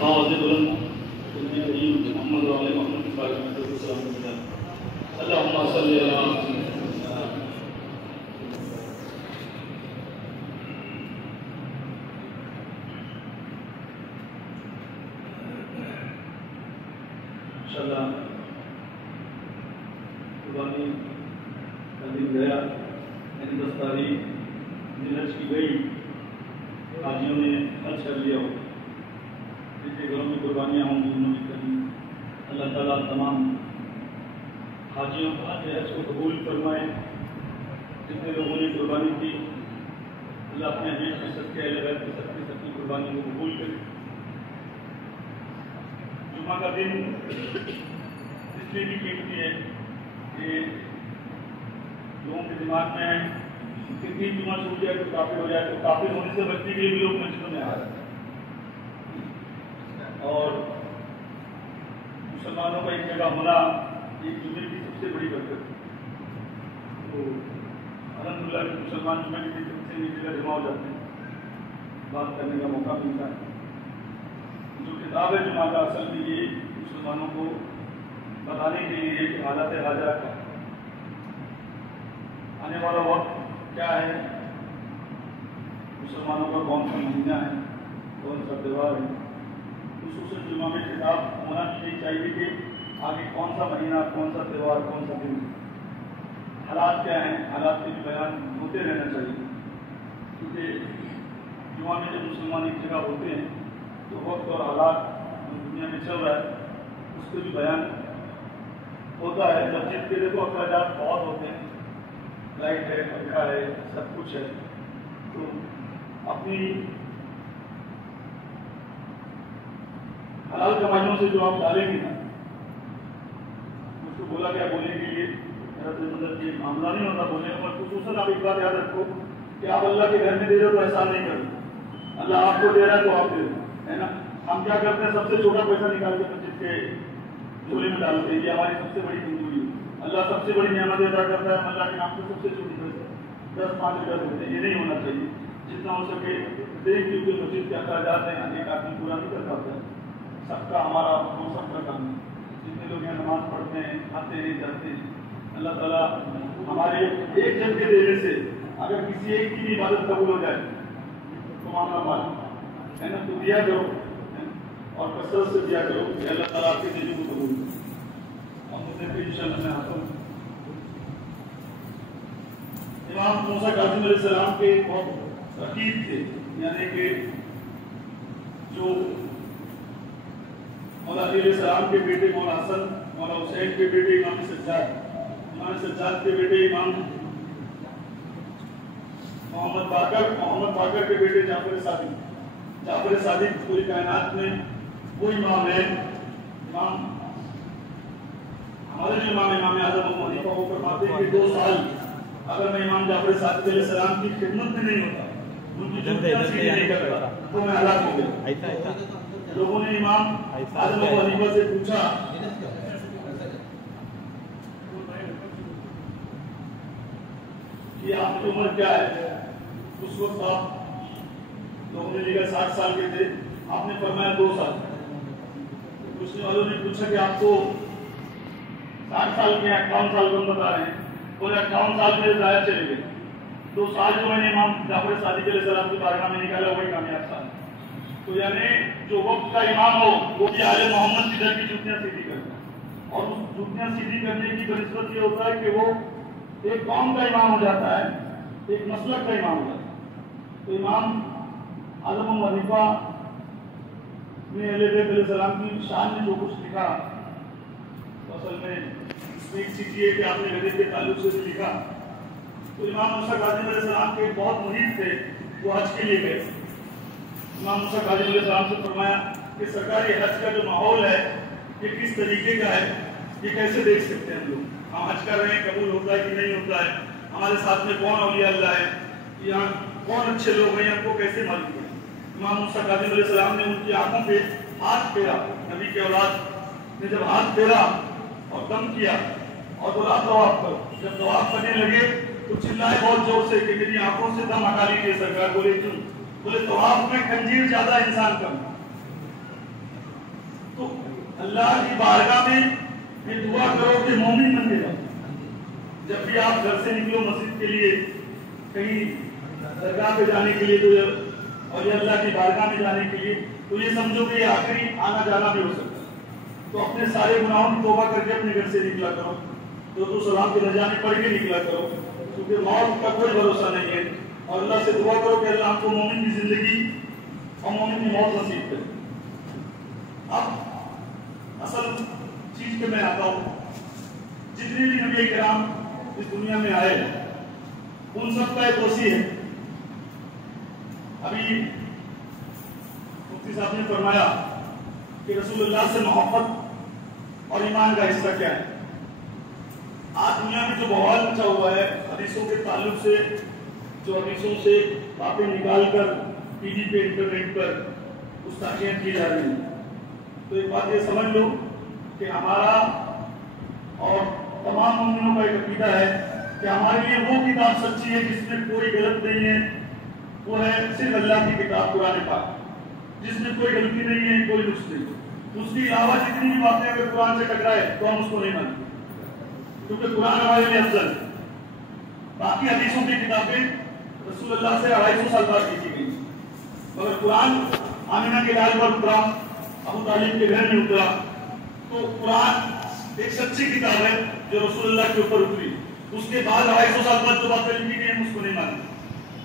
آواز بلند محمد وعلى محمد اللهم صل على انشاءاللہ قربانی کا دن گیا، 10 تاریخ حج کی گئی، حاجیوں نے حج کر لیا ہو، جن کے گھروں میں قربانیاں ہوں گی انہوں نے کریں۔ اللہ تعالیٰ تمام حاجیوں کا حج کو قبول فرمائے۔ جتنے لوگوں نے قربانی کی اللہ اپنے حج میں صدقے اہل بیت کے صدقے سے اپنی قربانی کو قبول کرے۔ جمعہ کا دن اس لیے بھی قیمتی ہے کہ لوگوں کے دماغ میں ہے کہ تین جمعہ چھوٹ جائے تو کافر ہو جائے، تو کافر ہونے سے بچنے کے لیے بھی لوگ مسجدوں میں آ رہے ہیں۔ اور مسلمانوں کا ایک جگہ ہونا ایک جمعے کی سب سے بڑی برکت ہے۔ تو الحمدللہ کہ مسلمان جمعے کے دن سے ایک جگہ جمع ہو جاتے ہیں، بات کرنے کا موقع ملتا ہے۔ جو کتاب ہے جمعہ کا اصل میں یہ مسلمانوں کو بتانے کے لیے کہ حالت حاضرہ کا آنے والا وقت کیا ہے، مسلمانوں کا کون سا مہینہ ہے، کون سا تہوار ہے۔ خصوصاً جمعہ میں کتاب ہونا بھی چاہیے کہ آگے کون سا مہینہ، کون سا تہوار، کون سا دن، حالات کیا ہیں، حالات کے بھی بیان ہوتے رہنا چاہیے۔ کیونکہ جمعہ میں جب مسلمان ایک جگہ ہوتے ہیں تو وقت اور حالات دنیا میں چل رہا ہے اس کے بھی بیان ہوتا ہے۔ مسجد کے دیکھو اخراجات بہت ہوتے ہیں، لائٹ ہے، پنکھا ہے، سب کچھ ہے، تو اپنی حلال کمائیوں سے جو آپ ڈالیں گے نا، اس کو بولا کیا بولنے کے لیے میرا تو مطلب یہ معاملہ نہیں ہوتا بولنے کا، خصوصاً آپ ایک بات یاد رکھو کہ آپ اللہ کے گھر میں دے رہے ہو تو احسان نہیں کرو، اللہ آپ کو دے رہا ہے تو آپ دے دو، ہے نا۔ ہم کیا کرتے ہیں، سب سے چھوٹا پیسہ نکال کے مسجد کے جھولے میں ڈالتے ہیں، یہ ہماری سب سے بڑی کمزوری ہے۔ اللہ سب سے بڑی نعمت ادا کرتا ہے، اللہ کے نام سے سب سے چھوٹی پیسہ 10-5 روپیہ دیتے ہیں، یہ نہیں ہونا چاہیے۔ جتنا ہو سکے دیکھ کیونکہ مسجد کے اخراجات ہیں، ایک آدمی پورا نہیں کر پاتا ہے، سب کا ہمارا سب کا کام ہے۔ جتنے لوگ یہاں نماز پڑھتے ہیں، آتے ہیں، جاتے ہیں، اللہ تعالیٰ ہمارے ایک جن کے دینے سے اگر کسی ایک کی بھی عبادت قبول ہو جائے تو معاملہ مال ہے نا، تو دیا کرو اور کثرت سے دیا کرو کہ اللہ تعالیٰ آپ کے دینے کو قبول کرے۔ ہم مجھے انشاءاللہ میں آتا ہوں۔ امام موسیٰ کاظم علیہ السلام کے بہت رقیب تھے، یعنی کہ جو مولا علی علیہ السلام کے بیٹے مولا حسن، مولا حسین کے بیٹے امام سجاد، امام سجاد کے بیٹے امام محمد باقر کے بیٹے جعفر صادق پوری کائنات میں وہ امام ہے۔ امام ہمارے جو امام اعظم ابو حنیفہ وہ فرماتے ہیں کہ 2 سال اگر میں امام جعفر صادق علیہ السلام کی خدمت میں نہیں ہوتا، ان کی جوتیاں سیدھی نہیں کر رہا تو میں ہلاک ہو گیا۔ لوگوں نے امام اعظم ابو حنیفہ سے پوچھا کہ آپ کی عمر کیا ہے؟ اس وقت آپ لوگوں نے لکھا 60 سال کے تھے، آپ نے فرمایا 2 سال۔ پوچھنے والوں نے پوچھا کہ آپ کو 60 سال کے 58 سال کم بتا رہے ہیں، بولے 58 سال میں ضائع چلے گئے، 2 سال جو میں نے امام جعفر صادق علیہ السلام کے بارگاہ میں نکالا وہی کامیاب سال۔ تو یعنی جو وقت کا امام ہو وہ بھی آل محمد کی در کی جوتیاں سیدھی کرتا ہے، اور اس جوتیاں سیدھی کرنے کی بنسبت یہ ہوتا ہے کہ وہ ایک قوم کا امام ہو جاتا ہے، ایک مسلک کا امام ہو جاتا ہے۔ تو امام اعظم ابو حنیفہ نے اہل بیت علیہ السلام کی شان میں جو کچھ لکھا تو اصل میں ایک چیز یہ کہ آپ نے غریب کے تعلق سے بھی لکھا۔ تو امام موسیٰ کاظم علیہ السلام کے بہت مرید تھے، وہ حج کے لیے گئے۔ امام موسیٰ کاظم علیہ السلام سے فرمایا کہ سرکاری حج کا جو ماحول ہے یہ کس طریقے کا ہے، یہ کیسے دیکھ سکتے ہیں ہم لوگ؟ ہم حج کر رہے ہیں، قبول ہوتا ہے کہ نہیں ہوتا ہے، ہمارے ساتھ میں کون اولیاء اللہ ہے، یہاں کون اچھے لوگ ہیں، ہم کو کیسے معلوم ہے؟ امام موسیٰ کاظم علیہ السلام نے ان کی آنکھوں پہ ہاتھ پھیرا، نبی کے اولاد نے جب ہاتھ پھیرا اور دم کیا اور بولا طواف کرو، جب طواف کرنے لگے تو چلائے بہت زور سے کہ میری آنکھوں سے دم ہٹا لیجیے سرکار۔ بولے کیوں؟ بولے طواف میں کنجیر زیادہ، انسان کم، اللہ کی بارگاہ میں یہ دعا کرو کہ مومن بن کے جاؤ. جب بھی آپ گھر سے نکلو مسجد کے لیے, کہیں درگاہ پہ جانے کے لیے, تو اور یہ اللہ کی بارگاہ میں جانے کے لیے, تو یہ سمجھو کہ یہ آخری آنا جانا بھی ہو سکتا ہے. تو اپنے سارے گناہوں کی توبہ کر کے اپنے گھر سے نکلا کرو, تو سلام کے رجانے پڑھ کے نکلا کرو, کیونکہ موت کا کوئی بھروسہ نہیں ہے. اور اللہ سے دعا کرو کہ اللہ آپ کو مومن کی زندگی اور مومن کی موت نصیب کرے. اب اصل چیز پہ میں آتا ہوں. جتنے بھی نبی کرام اس دنیا میں آئے ان سب کا ایک وصی ہے. ابھی مفتی صاحب نے فرمایا کہ رسول اللہ سے محبت اور ایمان کا حصہ کیا ہے. آج دنیا میں جو بحال مچا ہوا ہے حدیثوں کے تعلق سے, جو حدیثوں سے باتیں نکال کر ٹی وی پہ انٹرنیٹ پر گستاخیاں کی جا رہی ہیں, تو ایک بات یہ سمجھ لو کہ ہمارا اور تمام مومنوں کا ایک عقیدہ ہے کہ ہمارے لیے وہ کتاب سچی ہے جس میں کوئی غلط نہیں ہے. وہ ہے صرف اللہ کی کتاب قرآن پاک, جس میں کوئی غلطی نہیں ہے, کوئی نقص نہیں. اس کے علاوہ جتنی بھی باتیں اگر قرآن سے ٹکرائے تو ہم اس کو نہیں مانتے, کیونکہ قرآن ہمارے لیے افضل ہے. باقی حدیثوں کی کتابیں رسول اللہ سے 250 سال بعد لکھی گئی, مگر قرآن آمینہ کے لال پر اترا, ابو طالب کے گھر میں اترا. تو قرآن ایک سچی کتاب ہے جو رسول اللہ کے اوپر اتری. اس کے بعد 250 سال بعد جو باتیں لکھی گئی ہم اس کو نہیں مانتے.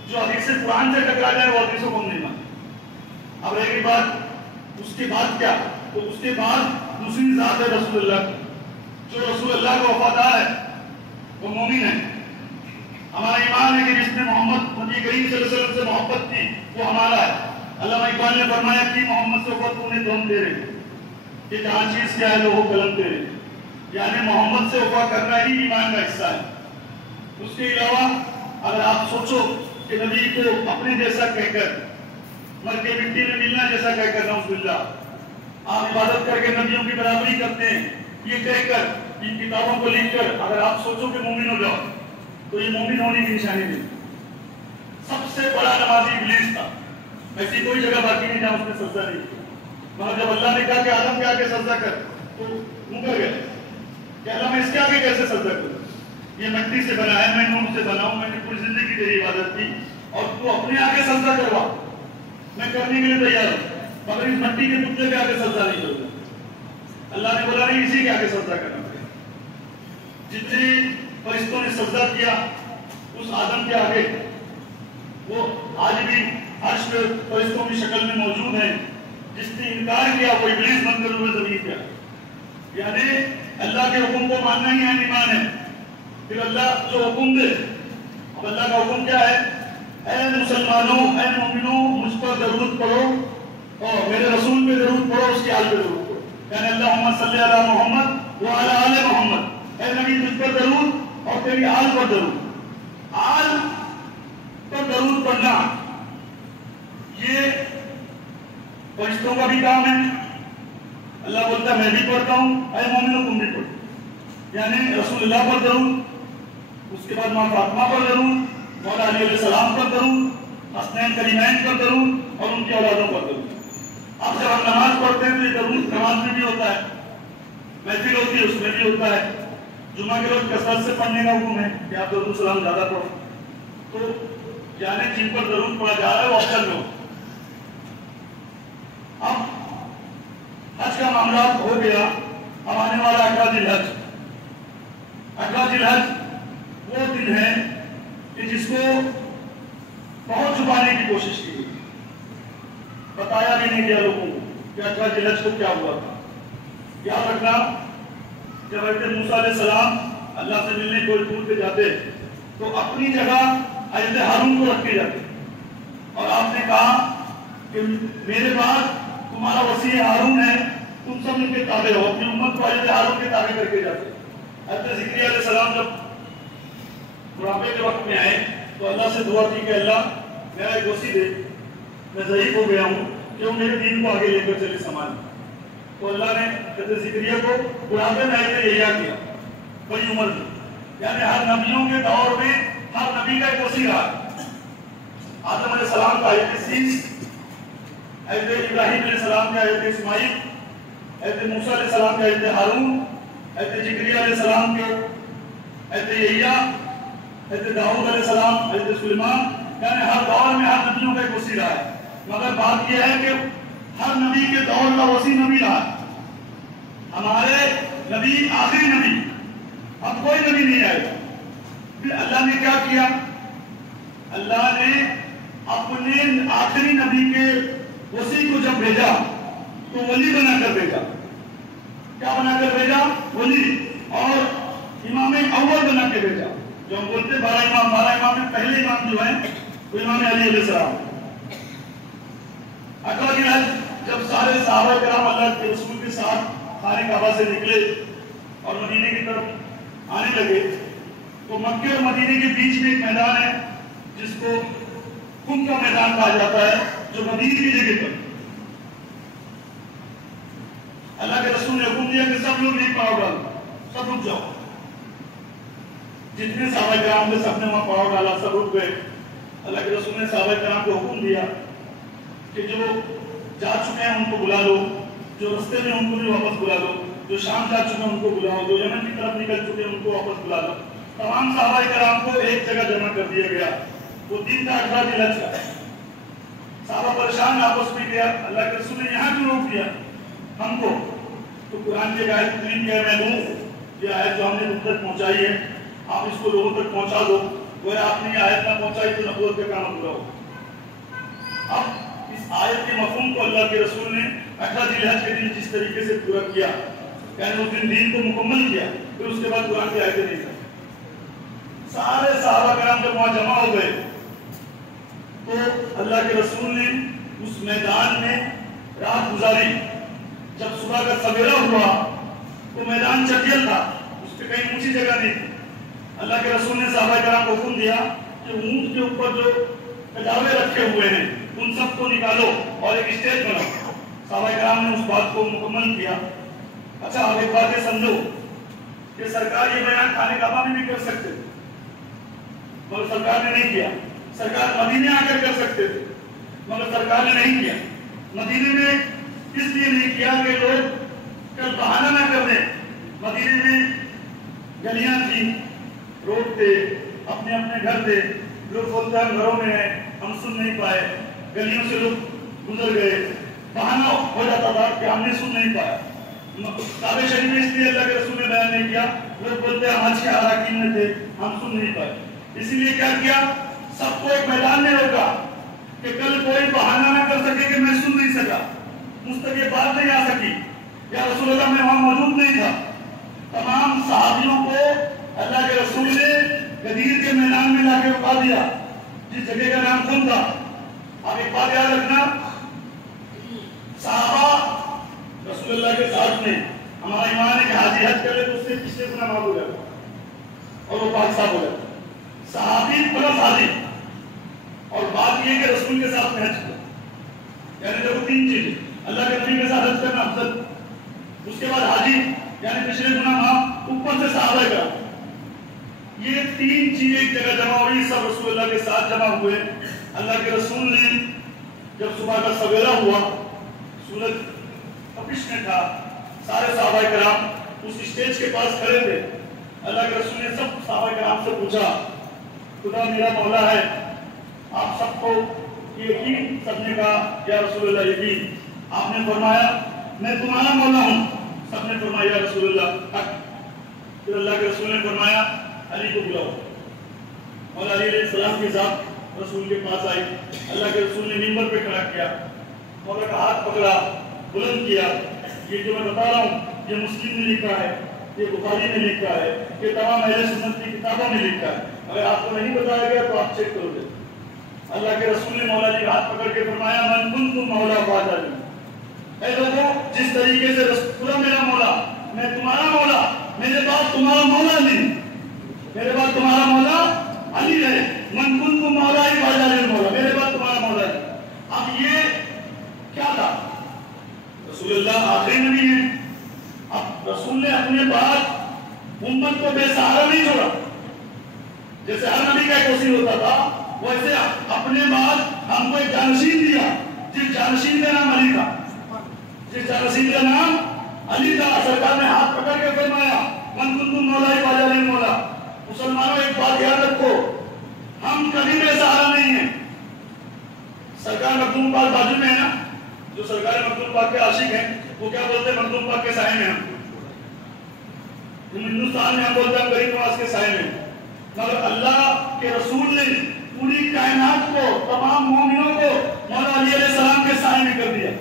جو حدیث قرآن سے ٹکرا جائے وہ حدیثوں کو ہم نہیں مانتے. اب رہے گی بات اس کے بعد کیا, تو اس کے بعد دوسری ذات ہے رسول اللہ. جو رسول اللہ کا وفادار ہے وہ مومن ہے. ہمارا ایمان ہے کہ جس نے محمد نبی کریم صلی اللہ علیہ وسلم سے محبت کی وہ ہمارا ہے. علامہ اقبال نے فرمایا کہ محمد سے وفادار انہیں دم تیرے, کہ جہاں چیز کیا ہے لوگوں قلم تیرے. یعنی محمد سے وفا کرنا ہی ایمان کا حصہ ہے. اس کے علاوہ اگر آپ سوچو کہ نبی کو اپنے جیسا کہہ کر, مر کے مٹی میں ملنا جیسا کہہ کر, نعوذ باللہ, آپ عبادت کر کے نبیوں کی برابری کرتے ہیں, یہ کہہ کر ان کتابوں کو لکھ کر اگر آپ سوچو کہ مومن ہو جاؤ, تو یہ مومن ہونے کی نشانی نہیں. سب سے بڑا نمازی ابلیس تھا, ایسی کوئی جگہ باقی نہیں جہاں اس نے سجدہ نہیں کیا. مگر جب اللہ نے کہا کہ آدم کے آگے سجدہ کر, تو منکر گئے کہ اللہ میں اس کے آگے کیسے سجدہ کروں, یہ مٹی سے بنا ہے, میں نور سے بنا ہوں, میں نے پوری زندگی تیری عبادت کی, اور تو اپنے آگے سجدہ کروا, میں کرنے کے لیے تیار ہوں, مگر اس مٹی کے پتلے کے آگے سجدہ نہیں کروں. اللہ نے بولا نہیں, اسی کے آگے سجدہ کرنا پڑے. جتنے فرشتوں نے سجدہ کیا اس آدم کے آگے, وہ آج بھی عرش پہ فرشتوں کی شکل میں موجود ہیں. جس نے انکار کیا وہ ابلیس بن کر ہوئے زمین کیا. یعنی اللہ کے حکم کو ماننا ہی ہے ایمان ہے. پھر اللہ جو حکم دے, اب اللہ کا حکم کیا ہے, اے مسلمانوں, اے مومنوں, مجھ پر درود پڑھو اور میرے رسول پہ درود پڑھو, اس کی آل پہ درود پڑھو. یعنی اللہم صلی علی محمد وعلی آل محمد, اے نبی مجھ پر درود اور تیری آل پر درود. آل پر درود پڑھنا یہ فرشتوں کا بھی کام ہے. اللہ بولتا ہے میں بھی پڑھتا ہوں, اے مومنوں تم بھی پڑھو. یعنی رسول اللہ پر درود, اس کے بعد ماں فاطمہ پر درود, مولا علی علیہ السلام پر درود, حسنین کریمین پر درود اور ان کی اولادوں پر درود. اب جب ہم نماز پڑھتے ہیں تو یہ درود نماز میں بھی ہوتا ہے, محفل ہوتی ہے اس میں بھی ہوتا ہے. جمعہ کے روز کثرت سے پڑھنے کا حکم ہے کہ آپ درود السلام زیادہ پڑھو. تو یعنی جن پر درود پڑھا جا رہا ہے وہ افضل لوگ. اب حج کا معاملہ ہو گیا, اب آنے والا 18 ذی الحج. 18 ذی الحج وہ دن ہے کہ جس کو بہت چھپانے کی کوشش کی گئی, بتایا بھی نہیں گیا لوگوں کو کہ 18 ذی الحج کو کیا ہوا تھا. یاد رکھنا, جب حضرت موسیٰ علیہ السلام اللہ سے ملنے کوئی دور پہ جاتے تو اپنی جگہ حضرت ہارون کو رکھ کے جاتے, اور آپ نے کہا کہ میرے بعد تمہارا وسیع ہارون ہے, تم سب ان کے تابع ہو. اپنی امت کو حضرت ہارون کے تابع کر کے جاتے. حضرت زکریا علیہ السلام جب بڑھاپے کے وقت میں آئے تو اللہ سے دعا کی کہ اللہ میرا ایک وسیع دے, میں ضعیف ہو گیا ہوں کہ وہ میرے دین کو آگے لے کر چلے سامان. تو اللہ نے حضرت زکریا کو بڑھاپے میں آئے کیا, بڑی عمر میں. یعنی ہر نبیوں کے دور میں ہر نبی کا ایک وسیع رہا. آدم علیہ السلام کا حضرت سیس, حضرت ابراہیم علیہ السلام کا حضرت اسماعیل, حضرت موسیٰ علیہ السلام کے، حضرت ہارون، حضرت زکریا علیہ السلام کے، حضرت یحییٰ، حضرت داؤد علیہ السلام، حضرت سلیمان، یعنی ہر دور میں ہر نبیوں کا ایک وسیع رہا ہے. مگر بات یہ ہے کہ ہر نبی کے دور کا وسیع نبی رہا. ہمارے نبی آخری نبی، اب کوئی نبی نہیں آئے گا. پھر اللہ نے کیا کیا؟ اللہ نے اپنے آخری نبی کے وسیع کو جب بھیجا تو ولی بنا کر بھیجا. کیا بنا کر بھیجا؟ ولی. اور امام اول بنا کے بھیجا. جو ہم بولتے 12 امام میں پہلے امام جو ہیں وہ امام علی علیہ السلام. اکبر کی رات جب سارے صحابہ کرام اللہ کے رسول کے ساتھ خانہ کعبہ سے نکلے اور مدینے کی طرف آنے لگے تو مکے اور مدینے کے بیچ میں ایک میدان ہے جس کو خون کا میدان کہا جاتا ہے، جو مدینے کی جگہ پر. اللہ کے رسول نے حکم دیا کہ سب لوگ نہیں پاؤ ڈالو، سب رک جاؤ. جتنے صحابہ کرام تھے سب نے وہاں پاؤ ڈالا، سب رک گئے. اللہ کے رسول نے صحابہ کرام کو حکم دیا کہ جو جا چکے ہیں ان کو بلا لو، جو رستے میں ان کو بھی واپس بلا لو، جو شام جا چکے ہیں ان کو بلاؤ، جو یمن کی طرف نکل چکے ہیں ان کو واپس بلا لو. تمام صحابہ کرام کو ایک جگہ جمع کر دیا گیا. وہ دن تھا 18 ذی الحجہ کا. صحابہ پریشان آپس میں کیا اللہ کے رسول نے یہاں کیوں روک دیا ہم کو؟ تو قرآن کی آیت تین کیا میں دوں یہ آیت جو ہم نے تم تک پہنچائی ہے آپ اس کو لوگوں تک پہنچا دو. وہ آپ نے یہ آیت نہ پہنچائی تو نبوت کا کام پورا ہو. اب اس آیت کے مفہوم کو اللہ کے رسول نے 18 ذی الحجہ کے دن جس طریقے سے پورا کیا، یعنی اس دن دین کو مکمل کیا، پھر اس کے بعد قرآن کی آیتیں نہیں تھا. سارے صحابہ کرام جب وہاں جمع ہو گئے تو اللہ کے رسول نے اس میدان میں رات گزاری. جب صبح کا سویرا ہوا تو میدان چٹیل تھا، اس پہ کہیں اونچی جگہ نہیں تھی. اللہ کے رسول نے صحابہ کرام کو حکم دیا کہ اونٹ کے اوپر جو کجاوے رکھے ہوئے ہیں ان سب کو نکالو اور ایک اسٹیج بناؤ. صحابہ کرام نے اس بات کو مکمل کیا. اچھا آپ ایک بات یہ سمجھو کہ سرکار یہ بیان خانہ کعبہ میں نہیں کر سکتے، مگر سرکار نے نہیں کیا. سرکار مدینے آ کر کر سکتے تھے مگر سرکار نے نہیں کیا. مدینے میں اس لیے نہیں کیا کہ لوگ کل بہانہ نہ کر دیں. مدینے میں گلیاں تھیں، روڈ تھے، اپنے اپنے گھر تھے. لوگ بولتے ہیں گھروں میں ہیں ہم سن نہیں پائے، گلیوں سے لوگ گزر گئے، بہانہ ہو جاتا تھا کہ ہم نے سن نہیں پایا. کعبہ شریف میں اس لیے اللہ کے رسول نے بیان نہیں کیا. لوگ بولتے ہیں ہم اچھے اراکین میں تھے ہم سن نہیں پائے. اسی لیے کیا کیا؟ سب کو ایک میدان میں روکا کہ کل کوئی بہانہ نہ کر سکے کہ میں سن نہیں سکا، مستقل بات نہیں آ سکی، یا رسول اللہ میں وہاں موجود نہیں تھا. تمام صحابیوں کو اللہ کے رسول نے غدیر کے میدان میں لا کے رکا دیا جس جگہ کا نام خون تھا. آپ ایک بات یاد رکھنا، صحابہ رسول اللہ کے ساتھ میں ہمارا ایمان ہے کہ حاجی حج کر لے تو اس سے پچھلے گناہ معاف ہو جاتا اور وہ پاک صاف ہو جاتا. صحابی پلس حاجی. اور بات یہ کہ رسول کے ساتھ میں حج کرو، یعنی دیکھو تین چیز، اللہ کے نبی کے ساتھ حج کرنا افضل، اس کے بعد حاجی یعنی پچھلے گناہ معاف، اوپر سے صحابہ کرام. یہ تین چیزیں ایک جگہ جمع ہوئی، سب رسول اللہ کے ساتھ جمع ہوئے. اللہ کے رسول نے جب صبح کا سویرا ہوا، سورج تپش میں تھا، سارے صحابہ کرام اس اسٹیج کے پاس کھڑے تھے. اللہ کے رسول نے سب صحابہ کرام سے پوچھا خدا میرا مولا ہے، آپ سب کو یقین، سب نے کہا یا رسول اللہ یقین. آپ نے فرمایا میں تمہارا مولا ہوں. سب نے فرمایا یا رسول اللہ حق. پھر اللہ کے رسول نے فرمایا علی کو بلاؤ. مولا علی علیہ السلام کی ذات رسول کے پاس آئی. اللہ کے رسول نے منبر پہ کھڑا کیا، مولا کا ہاتھ پکڑا، بلند کیا. یہ جو میں بتا رہا ہوں یہ مسلم نے لکھا ہے، یہ بخاری نے لکھا ہے، یہ تمام اہل سنت کی کتابوں میں لکھا ہے. اگر آپ کو نہیں بتایا گیا تو آپ چیک کرو گے. اللہ کے رسول نے مولا جی کا ہاتھ پکڑ کے فرمایا من کنت مولا فاضل. اے لوگوں جس طریقے سے خدا میرا مولا، میں تمہارا مولا، میرے بعد تمہارا مولا نہیں، میرے بعد تمہارا مولا علی ہے. من کنت مولا ہی فاضل مولا، میرے بعد تمہارا مولا ہے. اب یہ کیا تھا؟ رسول اللہ آخری نبی ہے. اب رسول نے اپنے بعد امت کو بے سہارا نہیں چھوڑا. جیسے ہر نبی کا ایک وسیع ہوتا تھا ویسے اپنے بعد ہم کو ایک جانشین دیا، جس جانشین کا نام علی تھا، جس جانشین کا نام علی کا سرکار نے ہاتھ پکڑ کے فرمایا من کنتم مولا فاجعل مولا. مسلمانوں ایک بات یاد رکھو، ہم کبھی بے سہارا نہیں ہیں. سرکار مخدوم پاک بازو میں ہے نا، جو سرکار مخدوم پاک کے عاشق ہیں وہ کیا بولتے ہیں؟ مخدوم پاک کے سائے میں ہم. ہندوستان میں ہم بولتے ہیں غریب نواز کے سائے میں. مگر اللہ کے رسول نے پوری کائنات کو، تمام مومنوں کو مولا علی علیہ السلام کے سائے میں کر دیا.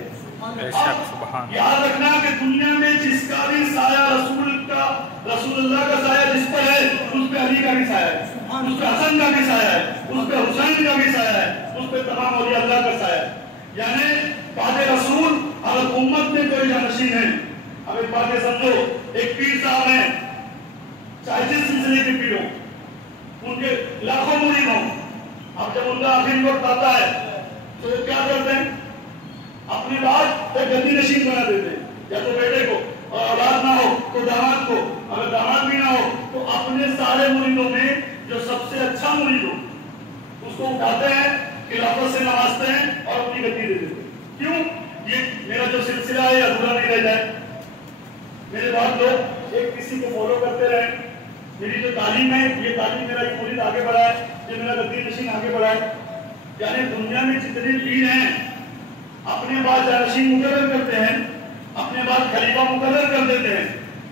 یاد رکھنا کہ دنیا میں جس کا بھی سایہ رسول اللہ کا سایہ جس پر ہے، اس پہ علی کا بھی سایہ ہے، اس پہ حسن کا بھی سایہ ہے، اس پہ حسین کا بھی سایہ ہے، اس پہ تمام اولیاء اللہ کا سایہ ہے. یعنی بعد رسول اگر امت میں کوئی جانشین ہے، اب ایک بات یہ سمجھو، ایک پیر صاحب ہیں، چاہے جس سلسلے کے پیر ہوں، ان کے لاکھوں مرید ہوں، اب جب ان کا آخری وقت آتا ہے تو وہ کیا کرتے ہیں؟ اپنی بات ایک گدی نشین بنا دیتے ہیں، یا تو بیٹے کو، اور اولاد نہ ہو تو داماد کو، اگر داماد بھی نہ ہو تو اپنے سارے مریدوں میں جو سب سے اچھا مرید ہو اس کو اٹھاتے ہیں، خلافت سے نوازتے ہیں اور اپنی گدی دے دیتے ہیں. کیوں؟ یہ میرا جو سلسلہ ہے یہ ادھورا نہیں رہ جائے. میرے بعد لوگ ایک کسی کو فالو کرتے رہے. میری جو تعلیم ہے یہ تعلیم میرا ایک مرید آگے بڑھا ہے، یہ میرا گدی نشین آگے بڑھا ہے. یعنی دنیا میں جتنے پیر ہیں اپنے بعد جانشین مقرر کرتے ہیں، اپنے بعد خلیفہ مقرر کر دیتے ہیں.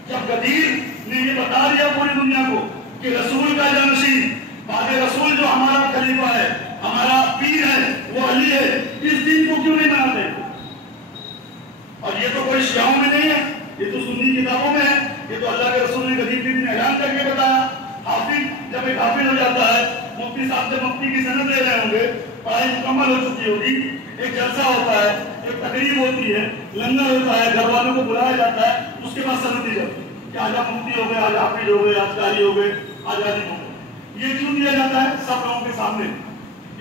جب غدیر نے یہ بتا دیا پوری دنیا کو کہ رسول کا جانشین بعد رسول جو ہمارا خلیفہ ہے، ہمارا پیر ہے، وہ علی ہے، اس دین کو کیوں نہیں مناتے؟ اور یہ تو کوئی شیعوں میں نہیں ہے، یہ تو سنی کتابوں میں ہے. یہ تو اللہ کے رسول نے غدیر کے دن اعلان کر کے بتایا. حافظ جب ایک حافظ ہو جاتا ہے، مفتی صاحب سے مفتی کی سند لے رہے ہوں گے، پڑھائی مکمل ہو چکی ہوگی، ایک جلسہ ہوتا ہے، ایک تقریب ہوتی ہے، لنگر ہوتا ہے، گھر والوں کو بلایا جاتا ہے، اس کے بعد سند دی جاتی ہے کہ آج آپ مفتی ہو گئے، آج حافظ ہو گئے، آج قاری ہو گئے، آج عالم ہو گئے. یہ کیوں دیا جاتا ہے؟ سب لوگوں کے سامنے،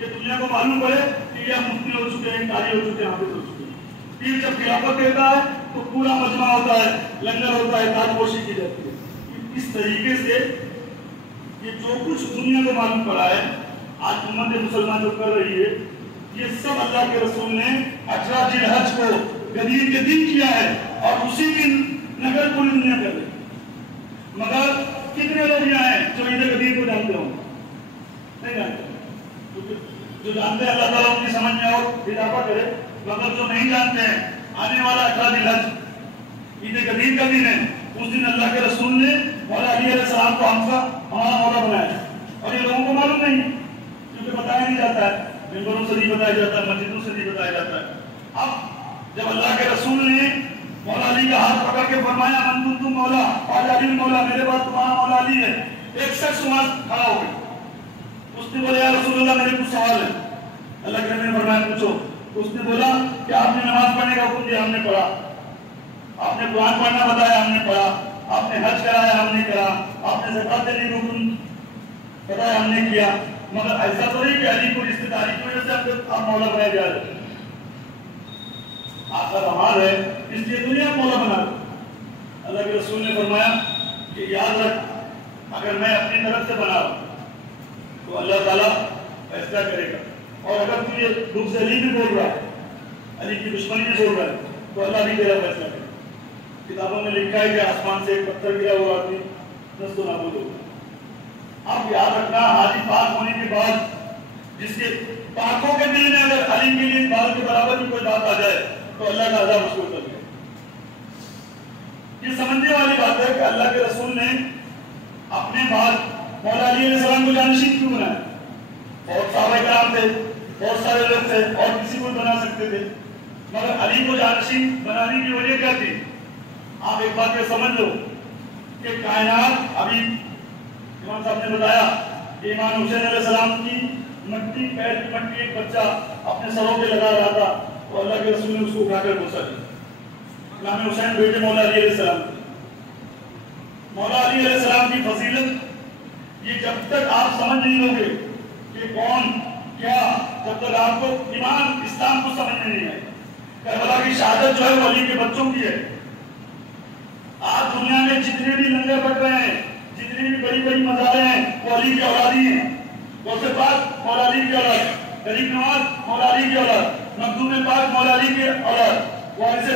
یہ دنیا کو معلوم پڑے کہ یہ مفتی ہو چکے ہیں، قاری ہو چکے ہیں، حافظ ہو چکے ہیں. پیر جب خلافت دیتا ہے تو پورا مجمع ہوتا ہے، لنگر ہوتا ہے، تاج پوشی کی جاتی ہے. اس طریقے سے یہ جو کچھ دنیا کو معلوم پڑا ہے آج امت مسلمان جو کر رہی ہے، یہ سب اللہ کے رسول نے 18 ذی الحج کو غدیر کے دن کیا ہے اور اسی دن نگر پوری دنیا کر رہی. مگر کتنے لوگ یہاں ہیں جو عید غدیر کو جانتے ہوں؟ نہیں جانتے. جو جانتے ہیں اللہ تعالیٰ ان کی سمجھ میں اور اضافہ کرے، مگر جو نہیں جانتے ہیں آنے والا 18 ذی الحج عید غدیر کا دن ہے. اس دن اللہ کے رسول نے مولا علی علیہ السلام کو ہمارا مولا بنایا اور یہ لوگوں کو معلوم نہیں کیونکہ بتایا نہیں جاتا ہے، ممبروں سے نہیں بتایا جاتا ہے، مسجدوں سے نہیں بتایا جاتا ہے. اب جب اللہ کے رسول نے مولا علی کا ہاتھ پکڑ کے فرمایا من کنتم مولا فاجعل مولا، میرے بعد تمہارا مولا علی ہے، ایک شخص وہاں کھڑا ہو گیا. اس نے بولا یا رسول اللہ میرے کچھ سوال ہے. اللہ کے نبی نے فرمایا پوچھو. اس نے بولا کہ آپ نے نماز پڑھنے کا حکم دیا، ہم نے پڑھا. آپ نے قرآن پڑھنا بتایا، ہم نے پڑھا. آپ نے حج کرایا، ہم نے کرا. آپ نے زکات دینے کا حکم بتایا، ہم نے کیا. مگر ایسا تو نہیں کہ علی کو رشتے داری کی وجہ سے آپ مولا بنائے جا رہے. آپ کا کمال ہے اس لیے دنیا مولا بنا رہے. اللہ کے رسول نے فرمایا کہ یاد رکھ اگر میں اپنی طرف سے بنا رہا ہوں تو اللہ تعالیٰ فیصلہ کرے گا. اور اگر تو یہ دکھ سے علی بھی بول رہا ہے، علی کی دشمنی بھی بول رہا ہے، تو اللہ بھی تیرا فیصلہ کرے. کتابوں میں لکھا ہے کہ آسمان سے ایک پتھر گرا ہوا آدمی نست و نابود ہوگا. اب یاد رکھنا حاجی پاک ہونے کے بعد جس کے پاکوں کے دل میں اگر علی کے لیے بال کے برابر بھی کوئی بات آ جائے تو اللہ کا عذاب اس کو کر دے. یہ سمجھنے والی بات ہے کہ اللہ کے رسول نے اپنے بعد مولا علی علیہ السلام کو جانشین کیوں بنایا؟ بہت صحابہ کرام تھے، بہت سارے لوگ تھے اور کسی کو بنا سکتے تھے، مگر علی کو جانشین بنانے کی وجہ کیا تھی؟ آپ ایک بات یہ سمجھ لو کہ کائنات ابھی امام صاحب نے بتایا کہ امام حسین علیہ السلام کی مٹی، پیر کی مٹی ایک بچہ اپنے سروں پہ لگا رہا تھا تو اللہ کے رسول نے اس کو اٹھا کر بوسا دیا. امام حسین بیٹے مولا علی علیہ السلام تھے. مولا علی علیہ السلام کی فضیلت یہ جب تک آپ سمجھ نہیں لو گے کہ کون کیا، جب تک آپ کو ایمان اسلام کو سمجھ میں نہیں آئے. کربلا کی شہادت جو ہے وہ علی کے بچوں کی ہے. آج دنیا میں جتنے بھی لنگر بٹ رہے ہیں، جتنی بھی بڑی بڑی مزاریں ہیں، وہ علی کی اولادی ہیں. غوث پاک مولا علی کی اولاد، غریب نواز مولا علی کی اولاد، مخدوم پاک مولا علی کی اولاد، وارث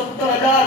70,000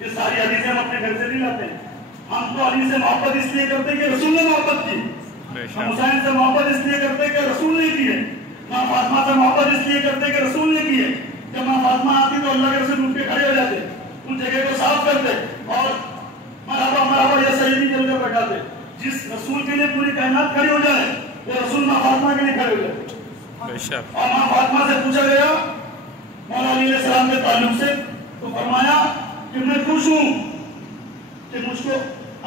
یہ ساری حدیثیں ہم اپنے گھر سے نہیں لاتے ہیں. ہم تو علی سے محبت اس لیے کرتے کہ رسول نے محبت کی. ہم حسین سے محبت اس لیے کرتے کہ رسول نے کی ہے. ماں فاطمہ سے محبت اس لیے کرتے کہ رسول نے کی ہے. جب ماں فاطمہ آتی تو اللہ کے رسول اٹھ کے کھڑے ہو جاتے, ان جگہ کو صاف کرتے اور مرحبا مرحبا یا سیدی چل کر بیٹھاتے. جس رسول کے لیے پوری کائنات کھڑی ہو جائے وہ رسول ماں فاطمہ کے لیے کھڑے ہو جائے. اور ماں فاطمہ سے پوچھا گیا مولا علی علیہ السلام کے تعلق سے, تو فرمایا کہ میں خوش ہوں کہ مجھ کو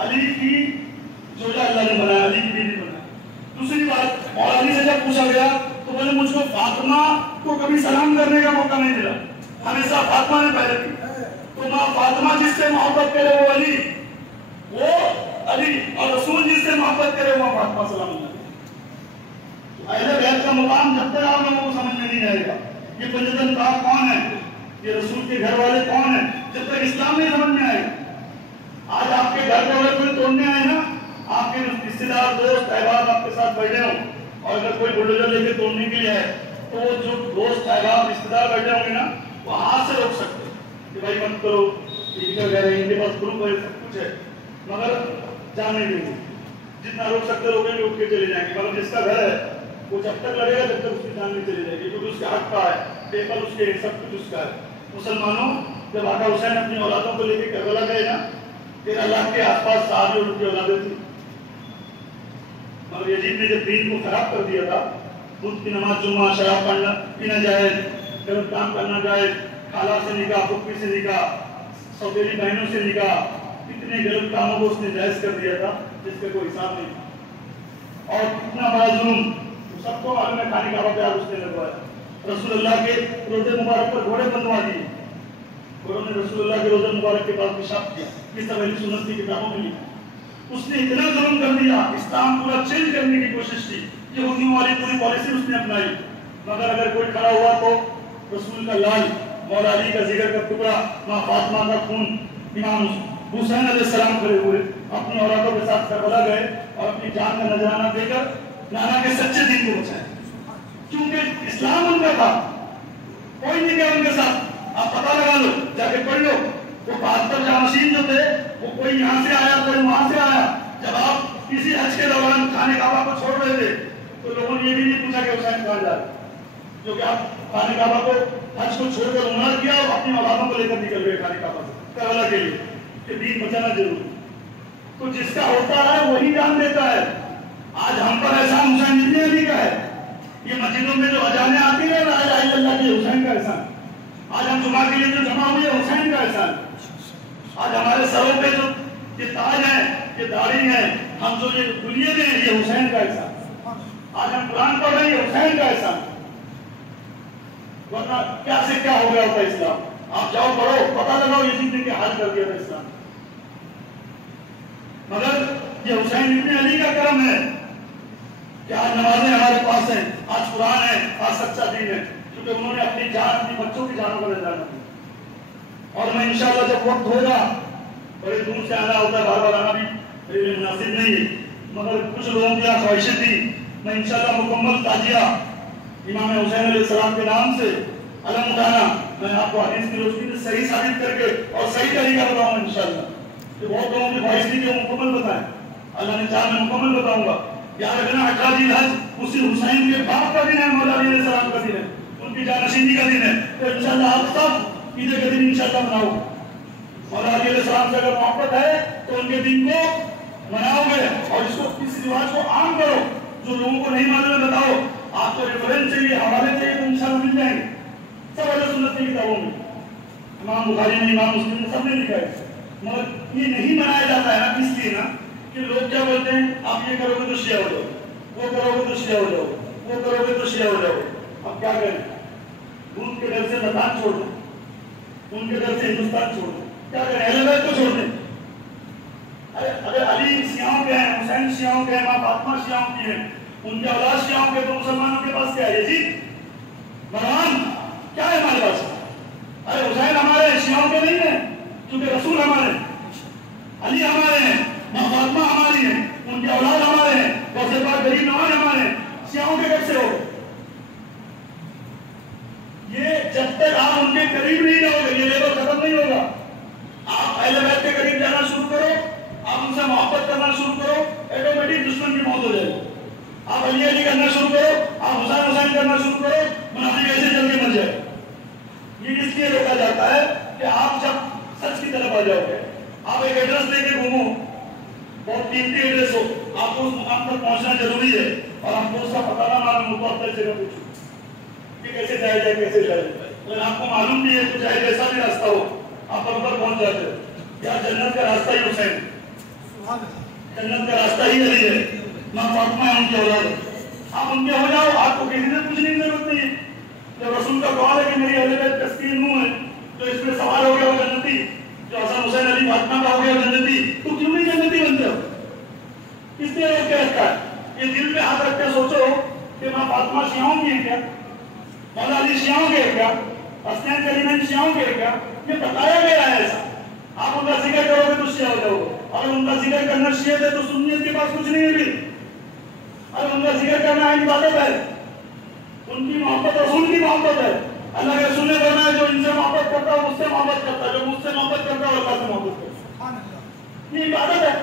علی کی زوجہ اللہ نے بنایا, علی کی بیوی بنایا. دوسری بات, مولا علی سے جب پوچھا گیا تو بولے مجھ کو فاطمہ کو کبھی سلام کرنے کا موقع نہیں ملا, ہمیشہ فاطمہ نے پہلے کی. تو ماں فاطمہ جس سے محبت کرے وہ علی, اور رسول جس سے محبت کرے وہ فاطمہ سلام اللہ. اہل بیت کا مقام جب تک آپ لوگوں کو سمجھ میں نہیں آئے گا یہ پنجتن پاک کون ہے, یہ رسول کے گھر والے کون ہیں, جب تک اسلام نہیں سمجھ میں آئے گا. آج آپ کے گھر میں کوئی توڑنے آئے نا, آپ کے رشتے دار دوست احباب آپ کے ساتھ بیٹھے ہوں, اور اگر کوئی بلڈوزر لے کے توڑنے کے لیے ہے تو وہ جو دوست احباب رشتے دار بیٹھے ہوں گے نا, وہ ہاتھ سے روک سکتے کہ بھائی مت کرو, یہ کیا کہہ رہے ہیں, ان کے پاس گروپ ہے سب کچھ ہے, مگر جانے نہیں دیں گے. جتنا روک سکتے روکیں گے, اٹھ کے چلے جائیں گے. مگر جس کا گھر ہے وہ جب تک لگے گا جب تک اس کی جان نہیں چلی جائے گی, کیونکہ اس کے حق کا ہے, پیپر اس کے, سب کچھ اس کا ہے. مسلمانوں, جب آقا حسین اپنی اولادوں کو لے کے کربلا گئے نا, پھر اللہ کے آس پاس صحابی اور ان کی اولادیں تھیں, مگر یزید نے جب دین کو خراب کر دیا تھا, بدھ کی نماز, جمعہ, شراب پینا جائز, غلط کام کرنا جائز, خالہ سے نکاح, پھپھی سے نکاح, سوتیلی بہنوں سے نکاح, کتنے غلط کاموں کو اس نے جائز کر دیا تھا جس کا کوئی حساب نہیں. اور کتنا بڑا ظلم, سب کو معلوم ہے, کھانے کا پیار اس نے لگوایا. رسول اللہ کے روزے مبارک پر گھوڑے بندوا دیے, گھوڑوں نے رسول اللہ کے روزے مبارک کے بعد پیشاب کیا. یہ سب اہل سنت کی کتابوں میں لکھا. اس نے اتنا ظلم کر دیا, اسلام پورا چینج کرنے کی کوشش کی, یہودیوں والی پوری پالیسی اس نے اپنائی. مگر اگر کوئی کھڑا ہوا تو رسول کا لال, مولا علی کا جگر کا ٹکڑا, ماں فاطمہ کا خون, امام حسین علیہ السلام کھڑے ہوئے, اپنی اولادوں کے ساتھ کربلا گئے اور اپنی جان کا نذرانہ دے کر نانا کے سچے دین کو بچائے. کیونکہ اسلام ان کا تھا, کوئی نہیں گیا ان کے ساتھ. آپ پتہ لگا لو, جا کے پڑھ لو, وہ 72 جانشین جو تھے وہ کوئی یہاں سے آیا, کوئی وہاں سے آیا. جب آپ کسی حج کے دوران خانہ کعبہ کو چھوڑ رہے تھے تو لوگوں نے یہ بھی نہیں پوچھا کہ حسین کہاں جا رہے, جو کہ آپ خانہ کعبہ کو, حج کو چھوڑ کر عمرہ کیا اور اپنی اولادوں کو لے کر نکل گئے خانہ کعبہ سے کربلا کے لیے کہ دین بچانا ضروری. تو جس کا ہوتا ہے وہی جان دیتا ہے. آج ہم پر احسان حسین ابن علی کا ہے. یہ مسجدوں میں جو اذانیں آتی ہیں لا الہ الا اللہ کی, حسین کا احسان. آج ہم جمعہ کے لیے جو جمع ہوئے حسین کا احسان. آج ہمارے سروں پہ جو یہ تاج ہیں, یہ داڑھی ہیں, ہم جو یہ دنیا میں ہیں, یہ حسین کا احسان. آج ہم قرآن پڑھ رہے ہیں, یہ حسین کا احسان. ورنہ کیا سے کیا ہو گیا ہوتا اسلام. آپ جاؤ پڑھو, پتہ لگاؤ یزید نے کیا حال کر دیا تھا اسلام. مگر یہ حسین ابن علی کا کرم ہے کہ آج نمازیں ہمارے پاس ہیں, آج قرآن ہے, آج سچا دین ہے, کیونکہ انہوں نے اپنی جان, اپنی بچوں کی جانوں کو نذرانہ دیا. اور میں انشاءاللہ جب وقت ہوگا, بڑے دور سے آنا ہوتا ہے, بار بار آنا بھی میرے لیے مناسب نہیں ہے, مگر کچھ لوگوں کی خواہشیں تھی, میں انشاءاللہ مکمل تعزیہ امام حسین علیہ السلام کے نام سے علم اٹھانا, میں آپ کو حدیث کی روشنی سے صحیح ثابت کر کے اور صحیح طریقہ بتاؤں گا انشاءاللہ. کہ بہت لوگوں کی خواہش تھی کہ وہ مکمل بتائیں, اللہ نے چاہا میں مکمل بتاؤں گا. یاد رکھنا 18 ذی الحج اسی حسین کے باپ کا دن ہے, مولا علی علیہ السلام کا دن ہے, ان کی جانشینی کا دن ہے. تو انشاءاللہ آپ سب عید کا دن انشاءاللہ مناؤ. مولا علی علیہ السلام سے اگر محبت ہے تو ان کے دن کو مناؤ گے, اور اس کو اس رواج کو عام کرو. جو لوگوں کو نہیں معلوم ہے بتاؤ, آپ کو ریفرنس چاہیے, حوالے چاہیے, تو انشاءاللہ مل جائیں گے. سب اہل سنت کی کتابوں میں, امام بخاری نے, امام مسلم نے, سب نے لکھا ہے. مگر یہ نہیں منایا جاتا ہے نا, اس لیے نا کہ لوگ کیا بولتے ہیں, آپ یہ کرو گے تو شیعہ ہو جاؤ, وہ کرو گے تو شیعہ ہو جاؤ, وہ کرو گے تو شیعہ ہو جاؤ. اب کیا کریں, ان کے گھر سے وطن چھوڑ دیں, ان کے گھر سے ہندوستان چھوڑ دیں, کیا کریں, اہل بیت کو چھوڑ دیں. اگر علی شیعوں کے ہیں, حسین شیعوں کے ہیں, ماں فاطمہ شیعوں کی ہیں, ان کے اولاد شیعوں کے, تو مسلمانوں کے پاس کیا ہے جی, مروان کیا ہے ہمارے پاس. ارے حسین ہمارے شیعوں کے نہیں ہیں, کیونکہ رسول ہمارے, علی ہمارے ہیں, ماں فاطمہ ہماری ہیں, ان کے اولاد ہمارے ہیں, غوث پاک غریب نواز ہمارے ہیں. شیعوں کے کیسے ہو؟ یہ جب تک آپ ان کے قریب نہیں جاؤ گے یہ لیبل ختم نہیں ہوگا. آپ علی علی کرنا شروع کرو، آپ حسین حسین کرنا شروع کرو، منافق ایسے جل کے مر جائے. یہ اس لیے روکا جاتا ہے کہ آپ جب سچ کی طرف آ جاؤ گے، آپ ایک ایڈریس لے کے گھومو، بہت قیمتی ایڈریس ہو، آپ کو اس مقام تک پہنچنا ضروری ہے، اور آپ کو اس کا پتہ نہ معلوم ہو تو آپ سے پوچھو کہ کیسے جایا جائے کیسے جایا جائے. اگر آپ کو معلوم نہیں ہے تو چاہے جیسا بھی راستہ ہو آپ پر پہنچ جاتے ہو. یا جنت کا راستہ ہی حسین، جنت کا راستہ ہی علی ہے، ماں فاطمہ ہے ان کی اولاد ہے. آپ ان کے ہو جاؤ، آپ کو کسی سے پوچھنے کی ضرورت نہیں ہے. جب رسول کا قول ہے کہ میری اہل بیت تسکین نور ہے، جو اس میں سوار ہو گیا وہ جنتی، جو حسن حسین علی فاطمہ کا ہو گیا وہ جنتی، تو کیوں نہیں جنتی بنتے ہو؟ کس نے روک کے رکھا ہے؟ یہ دل پہ ہاتھ رکھ کے سوچو کہ ماں فاطمہ شیعوں کی ہے کیا؟ مولا علی شیعوں کے ہے کیا؟ حسنین کریمین شیعوں کے ہے کیا؟ یہ بتایا گیا ہے ایسا. آپ ان کا ذکر کرو گے تو شیعہ ہو جاؤ گے. اگر ان کا ذکر کرنا شیعہ ہے تو سنیت کے پاس کچھ نہیں ہے. بھی اگر ان کا ذکر کرنا ہے عبادت ہے، ان کی محبت رسول کی محبت ہے. اللہ کے رسول نے فرمایا جو ان سے محبت کرتا ہے مجھ سے محبت کرتا ہے، جو مجھ سے محبت کرتا ہے اللہ سے محبت کرتا ہے. یہ عبادت ہے.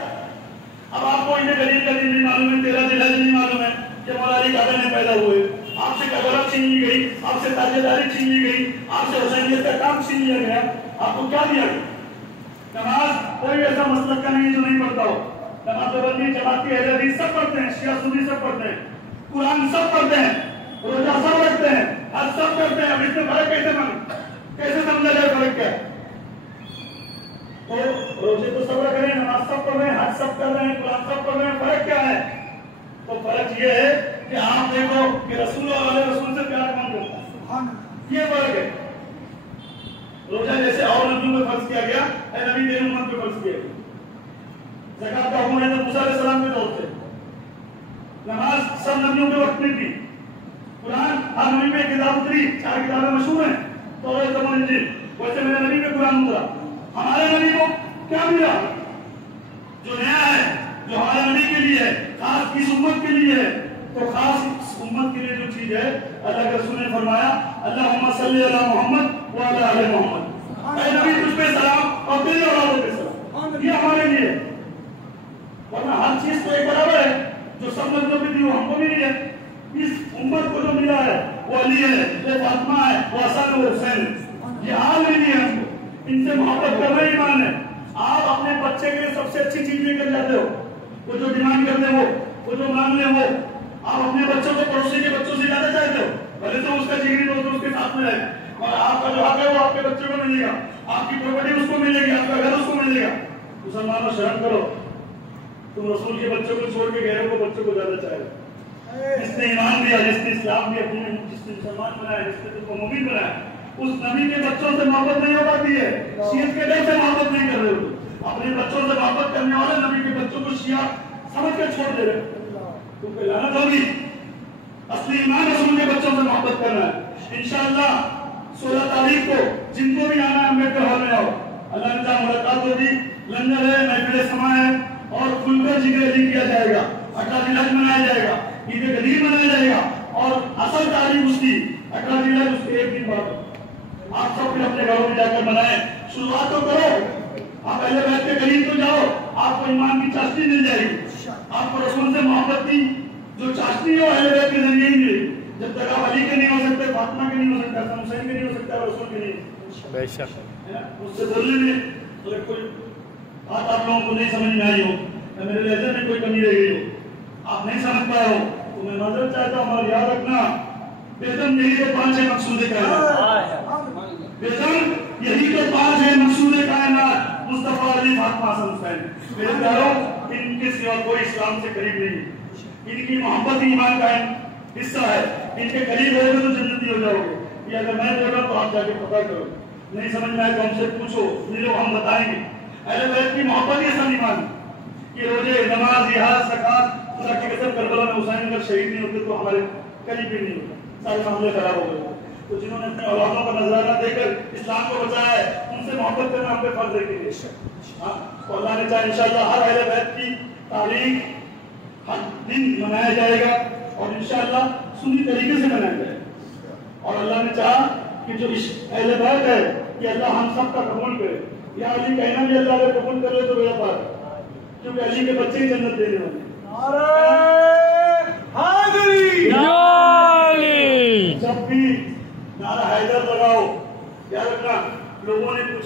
اب آپ کو انہیں قریب قریب نہیں معلوم ہے، تیرا دل نہیں معلوم ہے کہ مولا علی کعبے میں پیدا ہوئے، آپ سے قبرت چھین لی گئی، آپ سے تاجداری چھین لی گئی، آپ سے حسینیت کا کام چھین لیا گیا. آپ کو کیا دیا گیا؟ نماز کوئی ایسا مسلک کا نہیں جو نہیں پڑھتا ہو. نماز بندی جماعتی اہل حدیث سب پڑھتے ہیں، شیعہ سنی سب پڑھتے ہیں، قرآن سب پڑھتے ہیں، روزہ سب رکھتے ہیں، حج سب کرتے ہیں. اب اس میں فرق کیسے سمجھا جائے فرق کیا ہے؟ تو روزے تو سب رکھ رہے ہیں، نماز سب پڑھ رہے ہیں، حج سب کر رہے ہیں، قرآن سب پڑھ رہے ہیں، فرق کیا ہے؟ تو فرق یہ ہے کہ آپ دیکھو کہ رسول اور علیہ رسول سے پیار کون کرتا ہے، یہ فرق ہے. روزہ جیسے اور نبیوں میں فرض کیا گیا، اے نبی تیری امت پہ فرض کیا گیا. زکات کا حکم حضرت موسیٰ علیہ السلام کے دور سے. نماز سب نبیوں کے وقت میں تھی. قرآن ہر نبی پہ کتاب اتری، 4 کتابیں مشہور ہیں، توریت زبور انجیل. ویسے میرے نبی پہ قرآن اترا. ہمارے نبی کو کیا ملا؟ جو نیا ہے، جو ہمارے نبی کے لیے ہے، خاص کس امت کے لیے ہے؟ تو خاص اس امت کے لیے جو چیز ہے، اللہ کے رسول نے فرمایا اللہم صلی علی محمد وعلی آل محمد. اے نبی تجھ پہ سلام اور تیری اولاد پہ سلام. یہ ہمارے لیے ہے. ورنہ ہر چیز تو ایک برابر ہے. جو سب نبیوں پہ تھی وہ ہم کو بھی ہے. اس امت کو جو ملا ہے وہ علی ہے، وہ فاطمہ ہے، وہ حسن و حسین. یہ حال نہیں ہے ہم کو. ان سے محبت کرنا ایمان ہے. آپ اپنے بچے کے لیے سب سے اچھی چیز یہ کر جاتے ہو، وہ جو ڈیمانڈ کرتے ہو، وہ جو مانگ لے وہ. آپ اپنے بچوں کو پڑوسی کے بچوں سے زیادہ چاہتے ہو. بھلے تو اس کا جگری دوست اس کے ساتھ میں رہے، اور آپ کا جو حق ہے وہ آپ کے بچے کو ملے گا، آپ کی پراپرٹی اس کو ملے گی، آپ کا گھر اس کو ملے گا. مسلمانوں شرم کرو، تم رسول کے بچوں کو چھوڑ کے غیروں کو بچوں کو زیادہ چاہے. جس نے ایمان دیا، جس نے اسلام دیا، جس نے مسلمان بنایا، جس نے تم کو مومن بنایا، اس نبی کے بچوں سے محبت نہیں ہو پاتی ہے. شیعت کے ڈر سے محبت نہیں کر رہے ہو. اپنے بچوں سے محبت کرنے والے نبی کے بچوں کو شیعہ سمجھ کر چھوڑ دے رہے ہو. تم پہ لعنت ہوگی. اصلی ایمان رسول کے بچوں سے محبت کرنا ہے. انشاءاللہ 16 تاریخ کو جن کو بھی آنا ہے امبیڈکر ہال میں آؤ. اللہ نے چاہا ملاقات ہوگی، لنگر ہے، محفل سما ہے، اور کھل کر ذکر علی کیا جائے گا. 18 ذی الحج منایا جائے گا، عید غدیر منایا جائے گا. اور اصل تاریخ اس کی 18 ذی الحج، اس کے ایک دن بعد. آپ سب پھر اپنے گھروں میں جا کر منائیں. شروعات تو کرو. آپ اہل بیت کے قریب تو جاؤ، آپ کو ایمان کی چاشنی مل جائے گی. آپ کو رسول سے محبت کی جو چاشنی ہو اہل بیت کے ذریعے ہی ملے. جب تک آپ علی کے نہیں ہو سکتے، فاطمہ کے نہیں ہو سکتے، حسن حسین کے نہیں ہو سکتے، اور رسول کے نہیں ہو سکتے. بے شک اس سے بولنے میں اگر کوئی بات آپ لوگوں کو نہیں سمجھ میں آئی ہو، یا میرے لہجے میں کوئی کمی رہ گئی ہو، آپ نہیں سمجھ پائے ہو، تو میں معذرت چاہتا ہوں. اور یاد رکھنا بیتن یہی تو 5 ہے مقصود کائنات. بیتن یہی تو 5 ہے مقصود کائنات. مصطفیٰ علی فاطمہ حسن حسین. میرے پیاروں، ان کے سوا کوئی اسلام سے قریب نہیں. ان کی محبت ایمان کا حصہ ہے. ان کے قریب ہو گے تو جنتی ہو جاؤ گے. یہ اگر میں بول رہا تو آپ جا کے پتہ کرو. نہیں سمجھ میں آئے تو ہم سے پوچھو، ملو، ہم بتائیں گے. اہل بیت کی محبت یہ اصل ایمان ہے. یہ روزے، نماز، جہاد، زکات، خدا کی قسم کربلا میں حسین اگر شہید نہیں ہوتے تو ہمارے قریب بھی نہیں ہوتا. سارے معاملے خراب ہو گئے. تو جنہوں نے اپنے اولادوں کا نذرانہ دے کر اسلام کو بچایا ہے، ان سے محبت کرنا ہم پہ فرض ہے. تو اللہ نے چاہا انشاءاللہ ہر اہل بیت کی تاریخ ہر دن منایا جائے گا، اور انشاءاللہ سنی طریقے سے منایا جائے گا. اور اللہ نے چاہا کہ جو اہل بیت ہے کہ اللہ ہم سب کا قبول کرے. یا علی کہنا بھی اللہ نے قبول کر لے تو میرا بات، کیونکہ علی کے بچے ہی جنت دینے والے.